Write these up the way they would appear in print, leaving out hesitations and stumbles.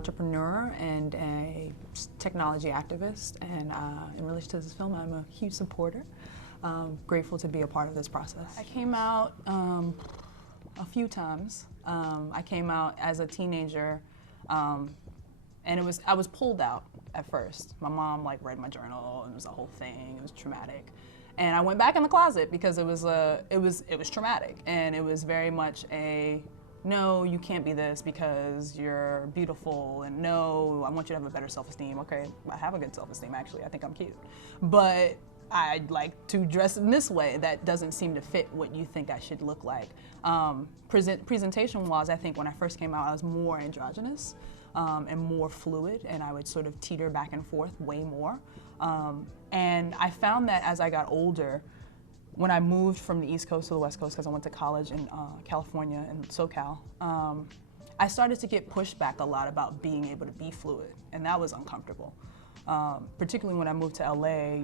entrepreneur and a technology activist, and in relation to this film, I'm a huge supporter. Grateful to be a part of this process. I came out a few times. I came out as a teenager, and I was pulled out at first. My mom read my journal, and it was a whole thing. It was traumatic, and I went back in the closet because it was traumatic, and it was very much a no, you can't be this because you're beautiful, and no, I want you to have a better self-esteem. Okay, I have a good self-esteem actually. I think I'm cute, but I'd like to dress in this way that doesn't seem to fit what you think I should look like. Presentation-wise, I think when I first came out, I was more androgynous and more fluid, and I would sort of teeter back and forth way more. And I found that as I got older, when I moved from the East Coast to the West Coast, because I went to college in California and SoCal, I started to get pushback a lot about being able to be fluid, and that was uncomfortable. Particularly when I moved to LA,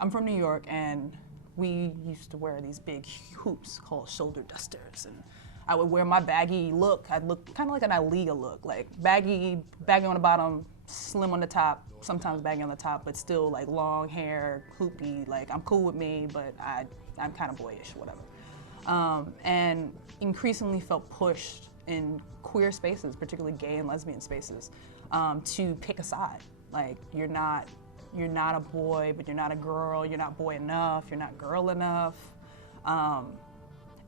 I'm from New York, and we used to wear these big hoops called shoulder dusters, and I would wear my baggy look. I'd look kind of like an Aaliyah look, like baggy on the bottom, slim on the top, sometimes baggy on the top, but still like long hair, hoopy, like I'm cool with me, but I'm kind of boyish, whatever. And increasingly felt pushed in queer spaces, particularly gay and lesbian spaces, to pick a side. Like you're not a boy, but you're not a girl. You're not boy enough. You're not girl enough.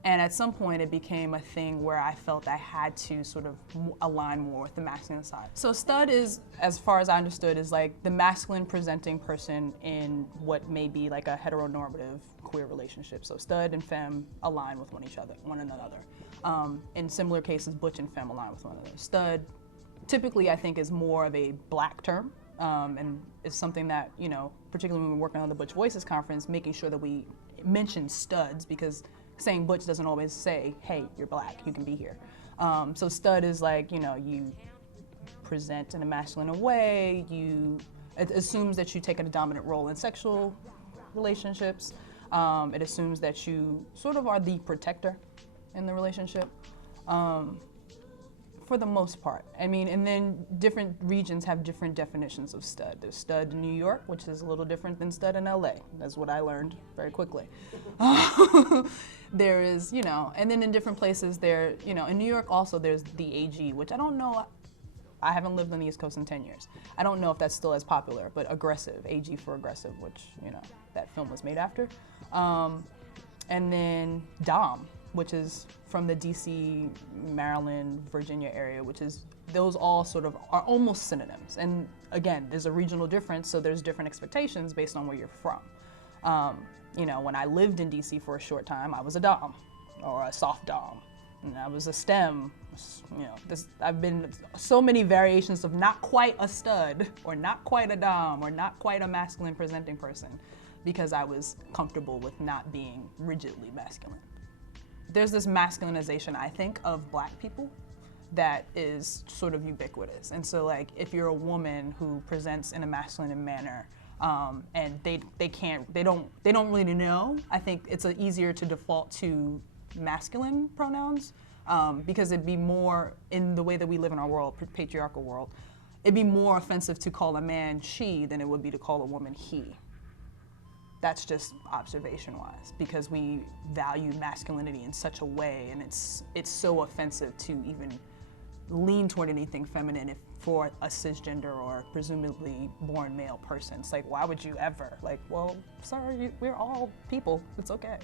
And at some point, it became a thing where I felt I had to sort of align more with the masculine side. So stud is, as far as I understood, is like the masculine presenting person in what may be like a heteronormative queer relationship. So stud and femme align with one another. In similar cases, butch and femme align with one another. Stud, typically, I think, is more of a black term. And it's something that, particularly when we're working on the Butch Voices conference, making sure that we mention studs, because saying butch doesn't always say, hey, you're black, you can be here. So stud is like, you present in a masculine way, it assumes that you take a dominant role in sexual relationships. It assumes that you sort of are the protector in the relationship. For the most part. I mean, and then different regions have different definitions of stud. There's stud in New York, which is a little different than stud in LA. That's what I learned very quickly. There is, and then in different places there, in New York also there's the AG, which I don't know, I haven't lived on the East Coast in 10 years. I don't know if that's still as popular, but aggressive, AG for aggressive, which, that film was made after. And then Dom, which is from the DC, Maryland, Virginia area, those all sort of are almost synonyms. And again, there's a regional difference, so there's different expectations based on where you're from. When I lived in DC for a short time, I was a Dom, or a soft Dom, and I was a STEM. I've been so many variations of not quite a stud, or not quite a Dom, or not quite a masculine presenting person, because I was comfortable with not being rigidly masculine. There's this masculinization, I think, of black people that is sort of ubiquitous. And so like, if you're a woman who presents in a masculine manner, and they don't really know, I think it's easier to default to masculine pronouns, because it'd be more, in the way that we live in our world, patriarchal world, it'd be more offensive to call a man she than it would be to call a woman he. That's just observation-wise, because we value masculinity in such a way, and it's so offensive to even lean toward anything feminine for a cisgender or presumably born male person. It's like, why would you ever? Like, well, sorry, we're all people. It's okay.